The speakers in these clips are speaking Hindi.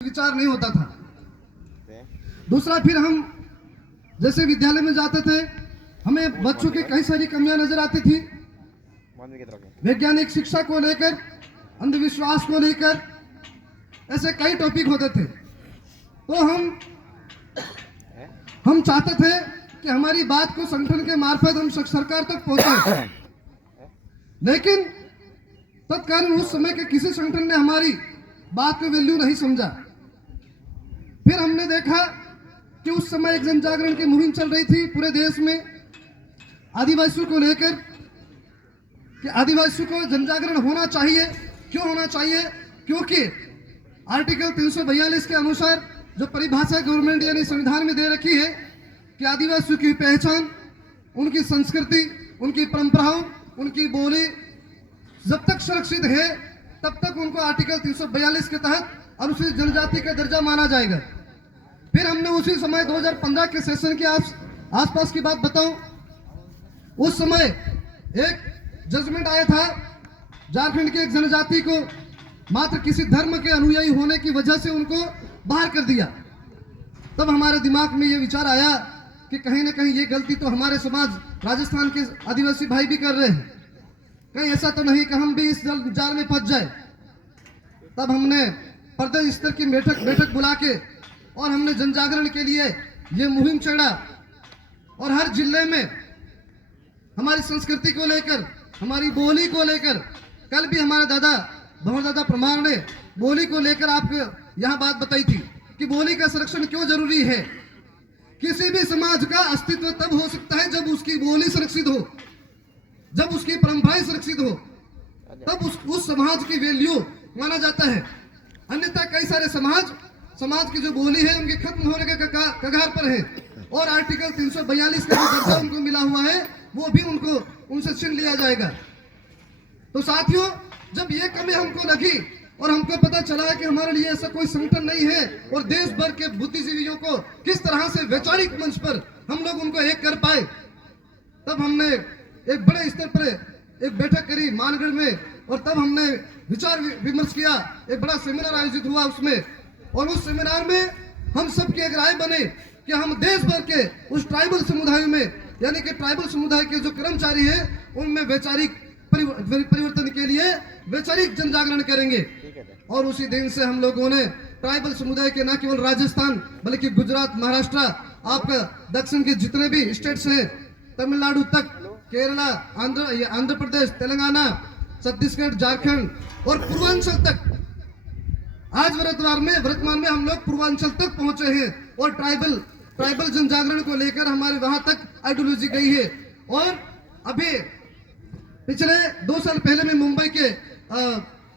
विचार नहीं होता था। दूसरा, फिर हम जैसे विद्यालय में जाते थे, हमें बच्चों की कई सारी कमियां नजर आती थी। वैज्ञानिक शिक्षा को लेकर, अंधविश्वास को लेकर, ऐसे कई टॉपिक होते थे। तो हम चाहते थे कि हमारी बात को संगठन के मार्फत हम सरकार तक पहुंचाएं, लेकिन तत्कालीन उस समय के किसी संगठन ने हमारी बात को वैल्यू नहीं समझा। फिर हमने देखा कि उस समय एक जन जागरण की मुहिम चल रही थी पूरे देश में आदिवासियों को लेकर, कि आदिवासियों को जन जागरण होना चाहिए। क्यों होना चाहिए? क्योंकि आर्टिकल 342 के अनुसार जो परिभाषा गवर्नमेंट यानी संविधान में दे रखी है कि आदिवासियों की पहचान, उनकी संस्कृति, उनकी परंपराओं, उनकी बोली जब तक सुरक्षित है तब तक उनको आर्टिकल 342 के तहत अनुसूचित जनजाति का दर्जा माना जाएगा। फिर हमने उसी समय 2015 के सेशन के आसपास की बात बताऊं, उस समय एक जजमेंट आया था, झारखंड की एक जनजाति को मात्र किसी धर्म के अनुयायी होने की वजह से उनको बाहर कर दिया। तब हमारे दिमाग में ये विचार आया कि कहीं ना कहीं ये गलती तो हमारे समाज राजस्थान के आदिवासी भाई भी कर रहे हैं, कहीं ऐसा तो नहीं कि हम भी इस जाल में फंस जाए। तब हमने प्रदेश स्तर की बैठक बुला के और हमने जन जागरण के लिए ये मुहिम छेड़ा और हर जिले में हमारी संस्कृति को लेकर, हमारी बोली को लेकर, कल भी हमारे दादा बहुत दादा प्रमाण ने बोली को लेकर आपको यहाँ बात बताई थी कि बोली का संरक्षण क्यों जरूरी है। किसी भी समाज का अस्तित्व तब हो सकता है जब उसकी बोली सुरक्षित हो, जब उसकी परंपराएं सुरक्षित हो, तब उस समाज की वैल्यू माना जाता है। अन्यथा कई सारे समाज की जो बोली है उनके खत्म होने के कगार पर है और आर्टिकल 342 का जो दर्जा उनको मिला हुआ है वो भी उनसे छीन लिया जाएगा। तो साथियों, जब ये कमी हमको लगी और हमको पता चला कि हमारे लिए ऐसा कोई संगठन नहीं है और देश भर के बुद्धिजीवियों को किस तरह से वैचारिक मंच पर हम लोग उनको एक कर पाए, तब हमने एक बड़े स्तर पर एक बैठक करी मानगढ़ में और तब हमने विचार विमर्श किया। एक बड़ा सेमिनार आयोजित हुआ उसमें, और उस सेमिनार में हम सब की एक राय बने कि हम देश भर के उस ट्राइबल समुदाय में, यानी कि ट्राइबल समुदाय के जो कर्मचारी है उनमें वैचारिक परिवर्तन के लिए वैचारिक जन जागरण करेंगे। और उसी दिन से हम लोगों ने ट्राइबल समुदाय के न केवल राजस्थान बल्कि गुजरात, महाराष्ट्र, आपका दक्षिण के जितने भी स्टेट्स हैं, तमिलनाडु तक, केरला, आंध्र प्रदेश, तेलंगाना, छत्तीसगढ़, झारखंड और पूर्वांचल तक, आज वर्तमान में हम लोग पूर्वांचल तक पहुंचे हैं और ट्राइबल जन जागरण को लेकर हमारे वहां तक आइडियोलॉजी गई है। और अभी पिछले 2 साल पहले मैं मुंबई के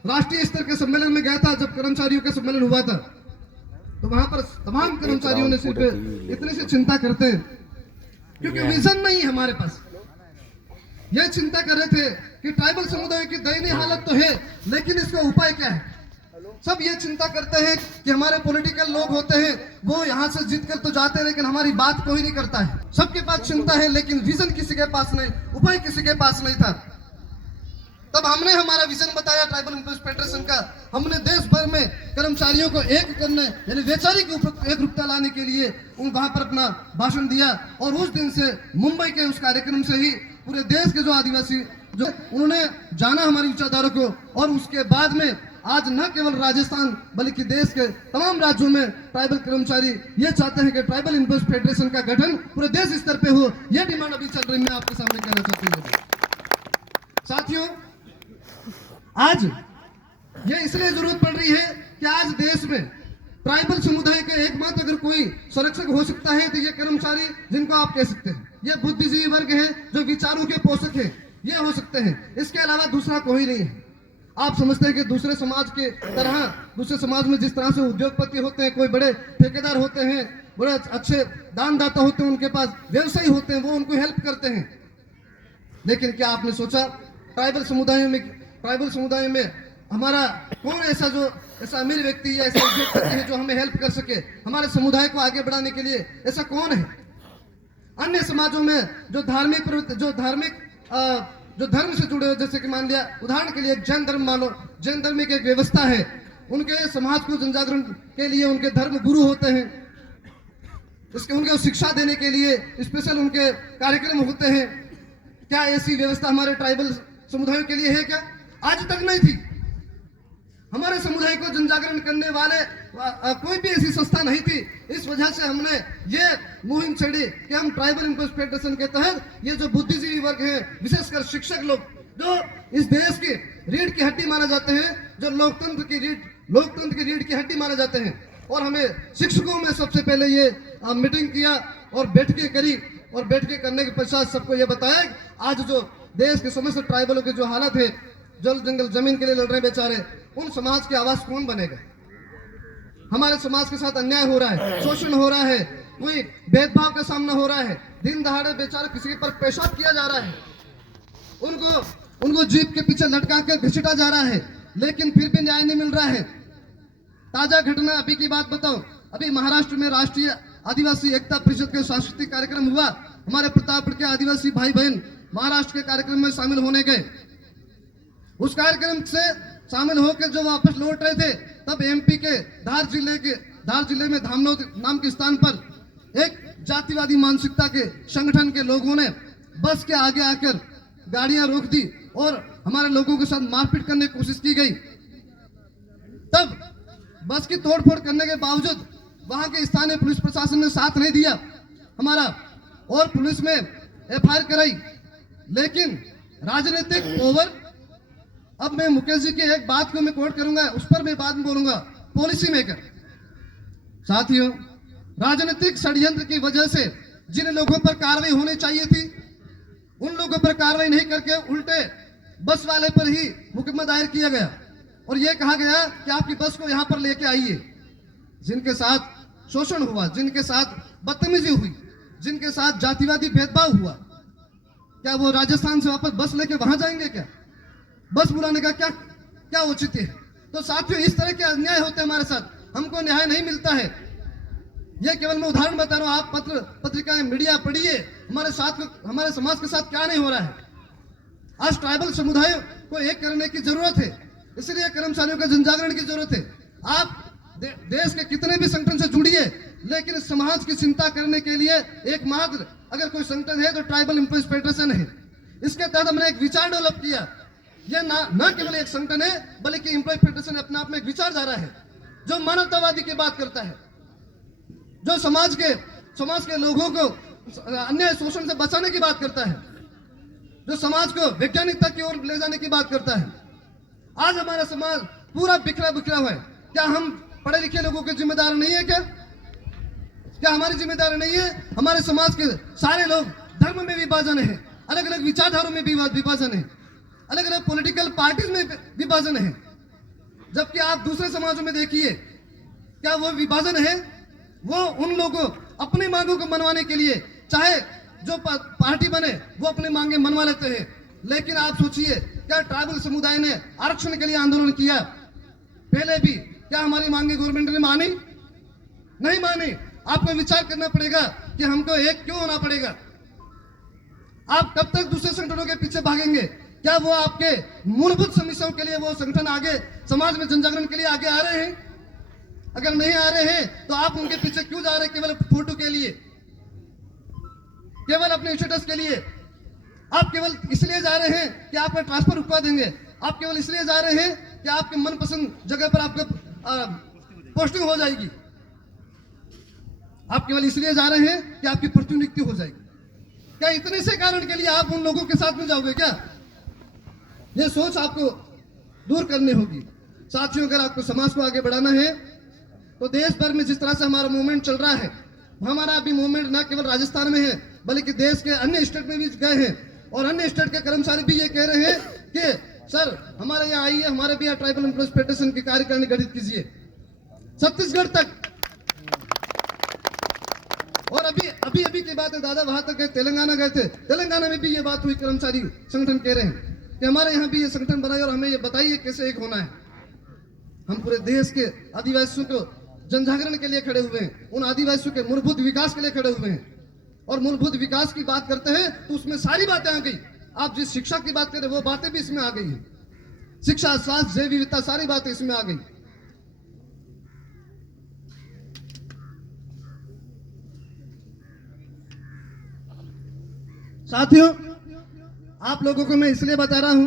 राष्ट्रीय स्तर के सम्मेलन में गया था, जब कर्मचारियों का सम्मेलन हुआ था, तो वहां पर तमाम कर्मचारियों ने सिर्फ इतने से चिंता करते हैं क्योंकि विजन नहीं है हमारे पास। यह चिंता कर रहे थे कि ट्राइबल समुदाय की दयनीय हालत तो है, लेकिन इसका उपाय क्या है। सब ये चिंता करते हैं कि हमारे पॉलिटिकल लोग होते हैं वो यहाँ से जीत कर तो जाते हैं लेकिन हमारी बात कोई नहीं करता है। सबके पास चिंता है लेकिन विजन किसी के पास नहीं, उपाय किसी के पास नहीं था। तब हमने हमारा विजन बताया ट्राइबल एम्प्लॉयज फेडरेशन का। हमने देश भर में कर्मचारियों को एक करने यानी वैचारिक एकरूपता लाने के लिए वहां पर अपना भाषण दिया और उस दिन से मुंबई के उस कार्यक्रम से ही पूरे देश के जो आदिवासी जो उन्होंने जाना हमारी विचारधारा को, और उसके बाद में आज न केवल राजस्थान बल्कि देश के तमाम राज्यों में ट्राइबल कर्मचारी ये चाहते हैं कि ट्राइबल एम्प्लॉयज फेडरेशन का गठन पूरे देश स्तर पे हो। यह डिमांड अभी चल रही है, मैं आपके सामने कहना चाहती हूँ। साथियों, आज ये इसलिए जरूरत पड़ रही है कि आज देश में ट्राइबल समुदाय का एकमात्र अगर कोई संरक्षक हो सकता है तो ये कर्मचारी जिनको आप कह सकते हैं, ये बुद्धिजीवी वर्ग है जो विचारों के पोषक है, ये हो सकते हैं। इसके अलावा दूसरा कोई नहीं है। आप समझते हैं कि दूसरे समाज के तरह, दूसरे समाज में जिस तरह से उद्योगपति होते हैं, कोई बड़े ठेकेदार होते हैं, बड़े अच्छे दानदाता होते हैं, उनके पास व्यवसायी होते हैं, वो उनको हेल्प करते हैं। लेकिन क्या आपने सोचा ट्राइबल समुदाय में हमारा कौन ऐसा अमीर व्यक्ति या ऐसा उद्योगपति है जो हमें हेल्प कर सके, हमारे समुदाय को आगे बढ़ाने के लिए ऐसा कौन है। अन्य समाजों में जो धर्म से जुड़े हो, जैसे कि मान लिया उदाहरण के लिए जैन धर्म मान लो, जैन धर्म की एक व्यवस्था है, उनके समाज को जनजागरण के लिए उनके धर्म गुरु होते हैं, उसके उनको शिक्षा देने के लिए स्पेशल उनके कार्यक्रम होते हैं। क्या ऐसी व्यवस्था हमारे ट्राइबल समुदायों के लिए है क्या? आज तक नहीं थी। हमारे समुदाय को जनजागरण करने वाले कोई भी ऐसी संस्था नहीं थी। इस वजह से हमने ये मुहिम छेड़ी कि हम ट्राइबल इम्प्लॉयज फेडरेशन के तहत ये जो बुद्धिजीवी वर्ग है, विशेषकर शिक्षक लोग जो इस देश की रीढ़ की हड्डी माना जाते हैं, जो लोकतंत्र की रीढ़ की हड्डी माने जाते हैं, और हमें शिक्षकों में सबसे पहले ये मीटिंग किया और बैठकें करी, और बैठकें करने के पश्चात सबको ये बताया आज जो देश के समस्त ट्राइबलों की जो हालत है, जल जंगल जमीन के लिए लड़ रहे बेचारे, उन समाज की आवाज कौन बनेगा? हमारे समाज के साथ अन्याय हो रहा है, शोषण हो रहा है, कोई भेदभाव का सामना हो रहा है, दिन दहाड़े बेचारे किसी के पर पेशाब किया जा रहा है, उनको जीप के पीछे लटका कर घसीटा जा रहा है, लेकिन फिर भी न्याय नहीं मिल रहा है। ताजा घटना अभी की बात बताऊं, अभी महाराष्ट्र में राष्ट्रीय आदिवासी एकता परिषद के सांस्कृतिक कार्यक्रम हुआ। हमारे प्रतापगढ़ के आदिवासी भाई बहन महाराष्ट्र के कार्यक्रम में शामिल होने गए। उस कार्यक्रम से शामिल होकर जो वापस लौट रहे थे, तब एमपी के धार जिले में धामनोद नाम के स्थान पर एक जातिवादी मानसिकता के संगठन के लोगों ने बस के आगे आकर गाड़ियां रोक दी और हमारे लोगों के साथ मारपीट करने की कोशिश की गई। तब बस की तोड़फोड़ करने के बावजूद वहां के स्थानीय पुलिस प्रशासन ने साथ नहीं दिया हमारा, और पुलिस में एफआईआर कराई। लेकिन राजनीतिक ओवर, अब मैं मुकेश जी की एक बात को मैं कोट करूंगा, उस पर मैं बाद में बोलूंगा, पॉलिसी मेकर। साथियों, राजनीतिक षड्यंत्र की वजह से जिन लोगों पर कार्रवाई होनी चाहिए थी, उन लोगों पर कार्रवाई नहीं करके उल्टे बस वाले पर ही मुकदमा दायर किया गया और यह कहा गया कि आपकी बस को यहां पर लेके आइए। जिनके साथ शोषण हुआ, जिनके साथ बदतमीजी हुई, जिनके साथ जातिवादी भेदभाव हुआ, क्या वो राजस्थान से वापस बस लेके वहां जाएंगे? क्या बस बुलाने का क्या औचित्य है? तो साथियों, इस तरह के अन्याय होते हैं हमारे साथ, हमको न्याय नहीं मिलता है। ये केवल मैं उदाहरण बता रहा हूं, आप पत्रिकाएं मीडिया पढ़िए, हमारे समाज के साथ क्या नहीं हो रहा है। आज ट्राइबल समुदाय को एक करने की जरूरत है, इसलिए कर्मचारियों का जनजागरण की जरूरत है। आप देश के कितने भी संगठन से जुड़िए, लेकिन समाज की चिंता करने के लिए एकमात्र अगर कोई संगठन है तो ट्राइबल एम्प्लॉयज फेडरेशन है। इसके तहत हमने एक विचार डेवलप किया। यह ना केवल एक संगठन है, बल्कि एम्प्लॉय फेडरेशन अपने आप में एक विचारधारा है जो मानवतावादी की बात करता है, जो समाज के लोगों को अन्याय शोषण से बचाने की बात करता है, जो समाज को वैज्ञानिकता की ओर ले जाने की बात करता है। आज हमारा समाज पूरा बिखरा हुआ है। क्या हम पढ़े लिखे लोगों के जिम्मेदार नहीं है? क्या हमारी जिम्मेदारी नहीं है? हमारे समाज के सारे लोग धर्म में विभाजन है, अलग अलग विचारधारों में विभाजन है, अलग अलग पॉलिटिकल पार्टीज में विभाजन है। जबकि आप दूसरे समाजों में देखिए, क्या वो विभाजन है? वो उन लोगों अपनी मांगों को मनवाने के लिए चाहे जो पार्टी बने वो अपनी मांगे मनवा लेते हैं। लेकिन आप सोचिए, क्या ट्राइबल समुदाय ने आरक्षण के लिए आंदोलन किया पहले भी? क्या हमारी मांगे गवर्नमेंट ने मानी? नहीं मानी। आपको विचार करना पड़ेगा कि हमको एक क्यों होना पड़ेगा। आप कब तक दूसरे संगठनों के पीछे भागेंगे? क्या वो आपके मूलभूत समस्याओं के लिए वो संगठन आगे समाज में जनजागरण के लिए आगे आ रहे हैं? अगर नहीं आ रहे हैं तो आप उनके पीछे क्यों जा रहे हैं? केवल फोटो के लिए, केवल अपने स्टेटस के लिए। आप केवल इसलिए जा रहे हैं कि आपका ट्रांसफर रुकवा देंगे, आप केवल इसलिए जा रहे हैं कि आपके मनपसंद जगह पर आपका पोस्टिंग हो जाएगी, आप केवल इसलिए जा रहे हैं कि आपकी प्रतिनियुक्ति हो जाएगी। क्या इतने से कारण के लिए आप उन लोगों के साथ में जाओगे क्या? यह सोच आपको दूर करनी होगी। साथियों, अगर आपको समाज को आगे बढ़ाना है तो देश भर में जिस तरह से हमारा मूवमेंट चल रहा है, हमारा अभी मूवमेंट न केवल राजस्थान में है बल्कि देश के अन्य स्टेट में भी गए हैं, और अन्य स्टेट के कर्मचारी भी ये कह रहे हैं कि सर हमारे यहाँ आइए, हमारे भी यहाँ ट्राइबल एम्प्लॉयज फेडरेशन की कार्यकारिणी गठित कीजिए। छत्तीसगढ़ तक, और अभी की बात है, दादा वहां तक गए, तेलंगाना गए थे, तेलंगाना में भी ये बात हुई। कर्मचारी संगठन कह रहे हैं कि हमारे यहाँ भी ये संगठन बनाए और हमें ये बताइए कैसे एक होना है। हम पूरे देश के आदिवासियों को जनजागरण के लिए खड़े हुए हैं, उन आदिवासियों के मूलभूत विकास के लिए खड़े हुए हैं। और मूलभूत विकास की बात करते हैं तो उसमें सारी बातें आ गई। आप जिस शिक्षा की बात करें वो बातें भी इसमें आ गई है। शिक्षा, स्वास्थ्य, जैव विविधता, सारी बातें इसमें आ गई। साथियों, आप लोगों को मैं इसलिए बता रहा हूं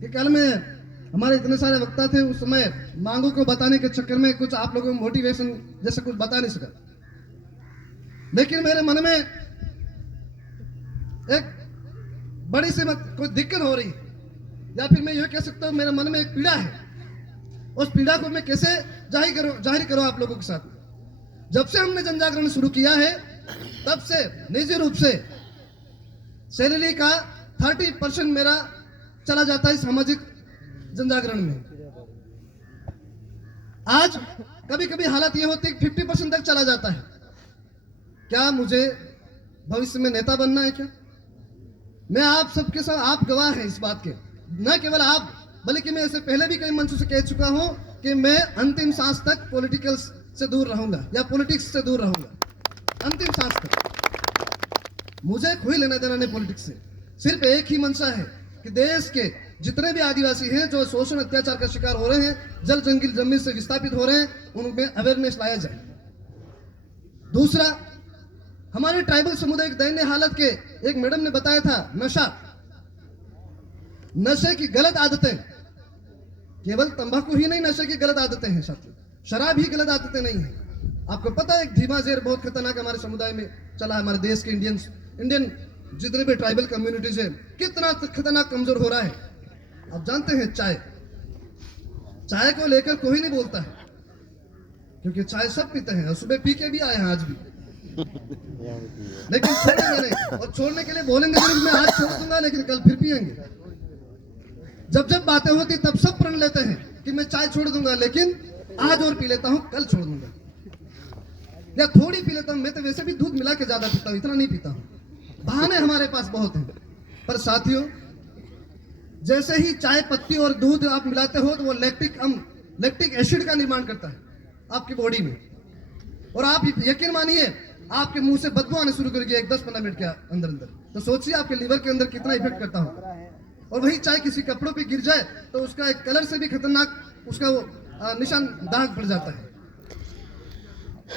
कि कल में हमारे इतने सारे वक्ता थे, उस समय मांगों को बताने के चक्कर में कुछ आप लोगों को मोटिवेशन जैसा कुछ बता नहीं सका, लेकिन मेरे मन में एक बड़ी सी कोई दिक्कत हो रही है, या फिर मैं यह कह सकता हूं मेरे मन में एक पीड़ा है। उस पीड़ा को मैं कैसे जाहिर करूं आप लोगों के साथ। जब से हमने जन जागरण शुरू किया है तब से निजी रूप से सैलरी का 30% मेरा चला जाता है सामाजिक जन जागरण में। आज कभी कभी हालत यह होती है 50% तक चला जाता है। क्या मुझे भविष्य में नेता बनना है क्या? मैं आप सबके साथ, आप गवाह हैं इस बात के, न केवल आप बल्कि मैं इससे पहले भी कई मंचों से कह चुका हूं कि मैं अंतिम सांस तक पॉलिटिकल से दूर रहूंगा या पॉलिटिक्स से दूर रहूंगा, अंतिम सांस तक। मुझे कोई लेना देना नहीं पॉलिटिक्स से। सिर्फ एक ही मंशा है कि देश के जितने भी आदिवासी हैं जो शोषण अत्याचार का शिकार हो रहे हैं, जल जंगल जमीन से विस्थापित हो रहे हैं, उनमें अवेयरनेस लाया जाए। दूसरा, हमारे ट्राइबल समुदाय की दयनीय हालत के एक मैडम ने बताया था, नशे की गलत आदतें, केवल तंबाकू ही नहीं, नशे की गलत आदतें हैं साथियों, शराब ही गलत आदतें नहीं है। आपको पता है एक धीमा जहर बहुत खतरनाक हमारे समुदाय में चला, हमारे देश के इंडियन जितने भी ट्राइबल कम्युनिटीज है कितना खतरनाक कमजोर हो रहा है। आप जानते हैं चाय को लेकर कोई नहीं बोलता है, क्योंकि चाय सब पीते हैं और सुबह पी के भी आए हैं आज भी, लेकिन छोड़ेंगे नहीं। और छोड़ने के लिए बोलेंगे जरूर, मैं आज छोड़ दूंगा लेकिन कल फिर पियेंगे। जब जब बातें होती तब सब प्रण लेते हैं कि मैं चाय छोड़ दूंगा, लेकिन आज और पी लेता हूं, कल छोड़ दूंगा, या थोड़ी पी लेता हूं। मैं तो वैसे भी दूध मिला के ज्यादा पीता हूं, इतना नहीं पीता हूं। बहाने हमारे पास बहुत हैं। पर साथियों, जैसे ही चाय पत्ती और दूध आप मिलाते हो तो वो लैक्टिक एसिड का निर्माण करता है आपकी बॉडी में, और आप यकीन मानिए आपके मुंह से बदबू आने शुरू करेगी 10-15 मिनट के अंदर अंदर। तो सोचिए आपके लिवर के अंदर कितना इफेक्ट करता हो। और वही चाय किसी कपड़ों पे गिर जाए तो उसका एक कलर से भी खतरनाक उसका वो निशान दाग पड़ जाता है।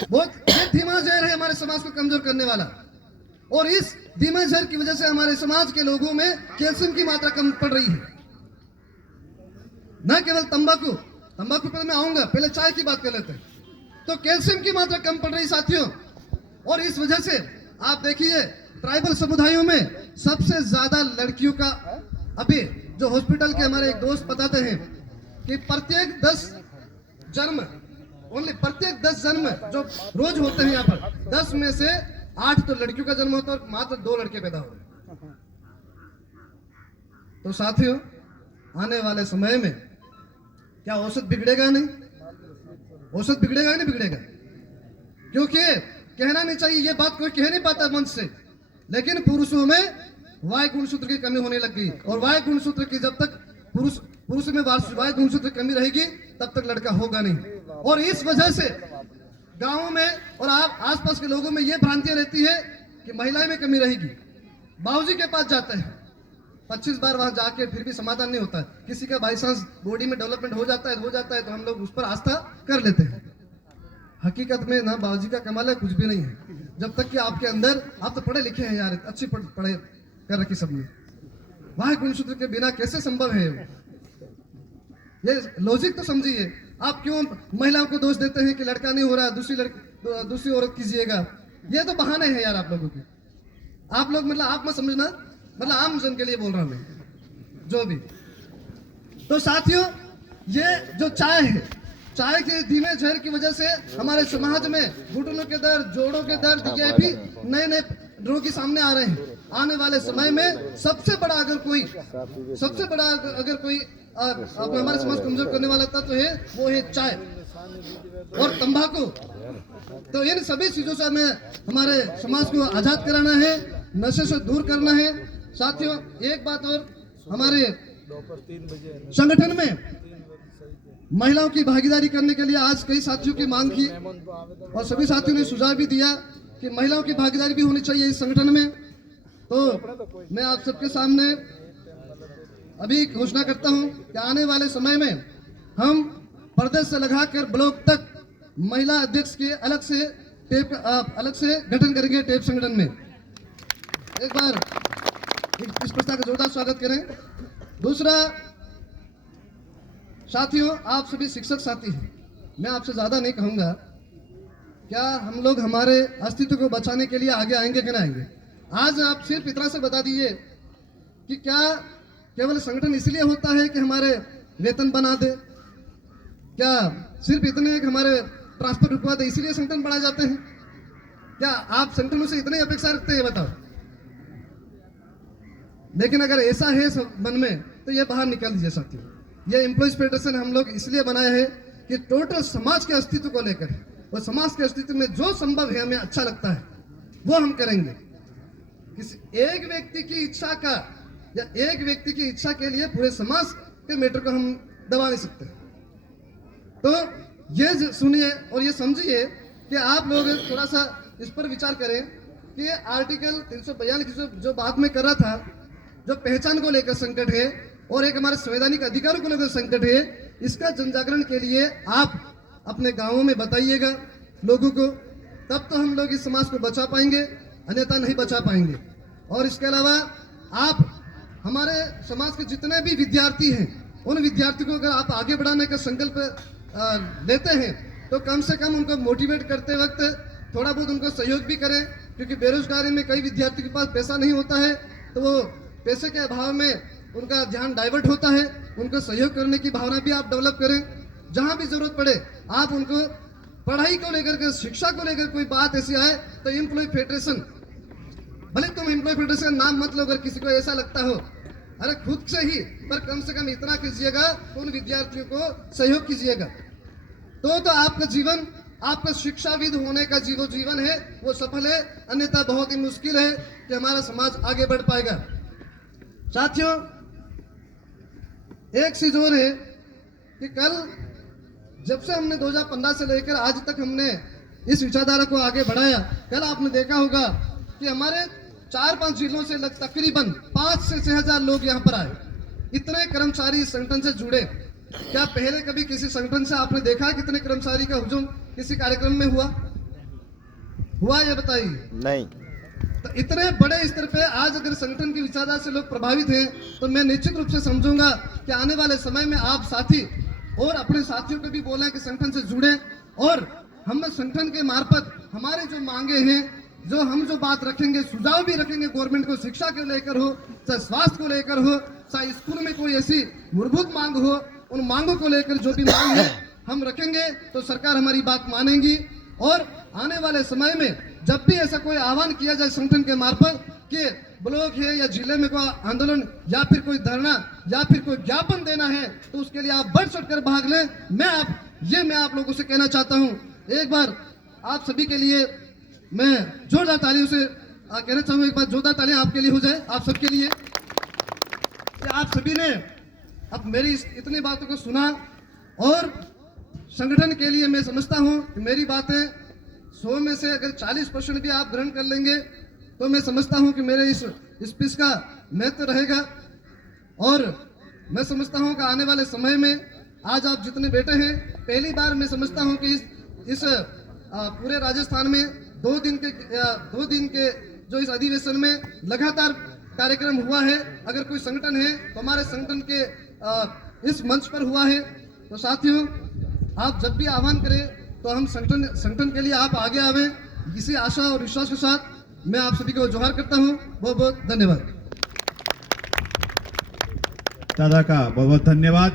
बहुत ये धीमा जहर है हमारे समाज को कमजोर करने वाला, और इस धीमे जहर की वजह से हमारे समाज के लोगों में कैल्शियम की मात्रा कम पड़ रही है। न केवल तंबाकू पर मैं आऊंगा, पहले चाय की बात कर लेते हैं। तो कैल्शियम की मात्रा कम पड़ रही साथियों, और इस वजह से आप देखिए ट्राइबल समुदायों में सबसे ज्यादा लड़कियों का, अभी जो हॉस्पिटल के हमारे एक दोस्त बताते हैं कि प्रत्येक 10 जन्म जो रोज होते हैं यहाँ पर, 10 में से 8 तो लड़कियों का जन्म होता है और मात्र 2 लड़के पैदा हो रहे हैं। तो साथियों, आने वाले समय में क्या औसत बिगड़ेगा? नहीं, औसत बिगड़ेगा ही नहीं बिगड़ेगा, क्योंकि कहना नहीं चाहिए, ये बात कोई कह नहीं पाता मंच से, लेकिन पुरुषों में वाय गुणसूत्र की कमी होने लग गई। और वाय गुणसूत्र की जब तक पुरुष में वाय गुणसूत्र की कमी रहेगी तब तक लड़का होगा नहीं। और इस वजह से गांवों में और आप आसपास के लोगों में ये भ्रांतियां रहती है कि महिलाएं में कमी रहेगी। बाबूजी के पास जाते हैं 25 बार, वहां जाके फिर भी समाधान नहीं होता है। किसी का बाई चांस बॉडी में डेवलपमेंट हो जाता है तो हम लोग उस पर आस्था कर लेते हैं। हकीकत में ना बाबूजी का कमाल है, कुछ भी नहीं है। जब तक कि आपके अंदर, आप तो पढ़े लिखे हैं यार, अच्छी पढ़े कर रखी सबने, वाह गुणसूत्र के बिना कैसे संभव है? ये लॉजिक तो समझिए। आप क्यों महिलाओं को दोष देते हैं कि लड़का नहीं हो रहा, दूसरी औरत कीजिएगा? ये तो बहाने हैं यार आप लोगों के। आप लोग मतलब आप मत समझना, मतलब आम जन के लिए बोल रहा हूं मैं जो भी। तो साथियों, ये जो चाय है, चाय के धीमे जहर की वजह से हमारे समाज में घुटनों के दर्द, जोड़ों के दर्द, ये भी नए रोगी सामने आ रहे हैं। आने वाले समय में सबसे बड़ा अगर कोई हमारे समाज कमजोर करने वाला तत्व है वो है चाय और तंबाकू। तो इन सभी चीजों से हमें हमारे समाज को आजाद कराना है, नशे से दूर करना है। साथियों, एक बात और, हमारे संगठन में महिलाओं की भागीदारी करने के लिए आज कई साथियों की मांग की और सभी साथियों ने सुझाव भी दिया कि महिलाओं की भागीदारी भी होनी चाहिए इस संगठन में। तो मैं आप सबके सामने अभी घोषणा करता हूं कि आने वाले समय में हम प्रदेश से लगाकर ब्लॉक तक महिला अध्यक्ष के अलग से गठन करेंगे टेप संगठन में। एक बार इस प्रस्ताव का जोरदार स्वागत करें। दूसरा, साथियों, आप सभी शिक्षक साथी हैं, मैं आपसे ज्यादा नहीं कहूंगा, क्या हम लोग हमारे अस्तित्व को बचाने के लिए आगे आएंगे कि नहीं आएंगे? आज आप सिर्फ इतना से बता दीजिए कि क्या केवल संगठन इसलिए होता है कि हमारे वेतन बना दे? क्या सिर्फ इतने एक हमारे ट्रांसफर रुकवा दे इसलिए संगठन बढ़ाए जाते हैं? क्या आप संगठनों से इतनी अपेक्षा रखते हैं? बताओ। लेकिन अगर ऐसा है सब मन में तो ये बाहर निकाल दीजिए साथियों। ये एम्प्लॉइज फेडरेशन हम लोग इसलिए बनाए हैं कि टोटल समाज के अस्तित्व को लेकर और समाज के अस्तित्व में जो संभव है हमें अच्छा लगता है वो हम करेंगे। किसी एक व्यक्ति की इच्छा का या एक व्यक्ति की इच्छा के लिए पूरे समाज के मैटर को हम दबा नहीं सकते। तो ये सुनिए और ये समझिए कि आप लोग थोड़ा सा इस पर विचार करें कि आर्टिकल 342 जो बात में कर रहा था, जो पहचान को लेकर संकट है और एक हमारे संवैधानिक अधिकारों को लेकर संकट है, इसका जनजागरण के लिए आप अपने गांवों में बताइएगा लोगों को, तब तो हम लोग इस समाज को बचा पाएंगे, अन्यथा नहीं बचा पाएंगे। और इसके अलावा आप हमारे समाज के जितने भी विद्यार्थी हैं उन विद्यार्थियों को अगर आप आगे बढ़ाने का संकल्प लेते हैं तो कम से कम उनको मोटिवेट करते वक्त थोड़ा बहुत उनको सहयोग भी करें, क्योंकि बेरोजगारी में कई विद्यार्थियों के पास पैसा नहीं होता है तो वो पैसे के अभाव में उनका ध्यान डाइवर्ट होता है। उनको सहयोग करने की भावना भी आप डेवलप करें। जहां भी जरूरत पड़े आप उनको पढ़ाई को लेकर के, शिक्षा को लेकर कोई बात ऐसी आए तो एम्प्लॉय फेडरेशन, भले तुम एम्प्लॉय फेडरेशन नाम मत लो, अगर किसी को ऐसा लगता हो, अरे खुद से ही पर कम से कम इतना कीजिएगा तो उन विद्यार्थियों को सहयोग कीजिएगा, तो आपका जीवन, आपका शिक्षाविद होने का जीवन है वो सफल है, अन्यथा बहुत ही मुश्किल है कि हमारा समाज आगे बढ़ पाएगा। साथियों, एक चीज और है कि कल जब से हमने 2015 से लेकर आज तक हमने इस विचारधारा को आगे बढ़ाया, कल आपने देखा होगा कि हमारे 4-5 जिलों से तकरीबन 5 से 6 हजार लोग यहाँ पर आए। इतने कर्मचारी इस संगठन से जुड़े। क्या पहले कभी किसी संगठन से आपने देखा कितने कर्मचारी का हुजूम किसी कार्यक्रम में हुआ ये बताइए? नहीं। तो इतने बड़े स्तर पे आज अगर संगठन की विचारधारा से लोग प्रभावित हैं तो मैं निश्चित रूप से समझूंगा कि आने वाले समय में आप साथी और अपने साथियों को भी बोलें कि संगठन से जुड़े और हम संगठन के मार्फत हमारे जो मांगे हैं, जो बात रखेंगे, सुझाव भी रखेंगे गवर्नमेंट को, शिक्षा को लेकर हो, चाहे स्वास्थ्य को लेकर हो, चाहे स्कूल में कोई ऐसी मूलभूत मांग हो, उन मांगों को लेकर जो भी मांग है हम रखेंगे तो सरकार हमारी बात मानेगी। और आने वाले समय में जब भी ऐसा कोई आह्वान किया जाए संगठन के मार्फत कि ब्लॉक है या जिले में कोई आंदोलन या फिर कोई धरना या फिर कोई ज्ञापन देना है तो उसके लिए आप बढ़ चढ़ कर भाग लें। मैं आप लोगों से कहना चाहता हूं, एक बार आप सभी के लिए मैं जोरदार तालियों से कहना चाहूंगा, एक बार जोरदार तालियां आपके लिए हो जाए, आप सबके लिए कि आप सभी ने अब मेरी इतनी बातों को सुना और संगठन के लिए मैं समझता हूं कि मेरी बातें 100 में से अगर 40% भी आप ग्रहण कर लेंगे तो मैं समझता हूं कि मेरे इस स्पीच का महत्व रहेगा। और मैं समझता हूं कि आने वाले समय में आज आप जितने बैठे हैं, पहली बार मैं समझता हूं कि इस पूरे राजस्थान में 2 दिन के जो इस अधिवेशन में लगातार कार्यक्रम हुआ है, अगर कोई संगठन है तो हमारे संगठन के इस मंच पर हुआ है। तो साथियों, आप जब भी आह्वान करें तो हम संगठन के लिए आप आगे आवे, इसी आशा और विश्वास के साथ मैं आप सभी को जोहार करता हूं। बहुत बहुत धन्यवाद। दादा का बहुत बहुत धन्यवाद।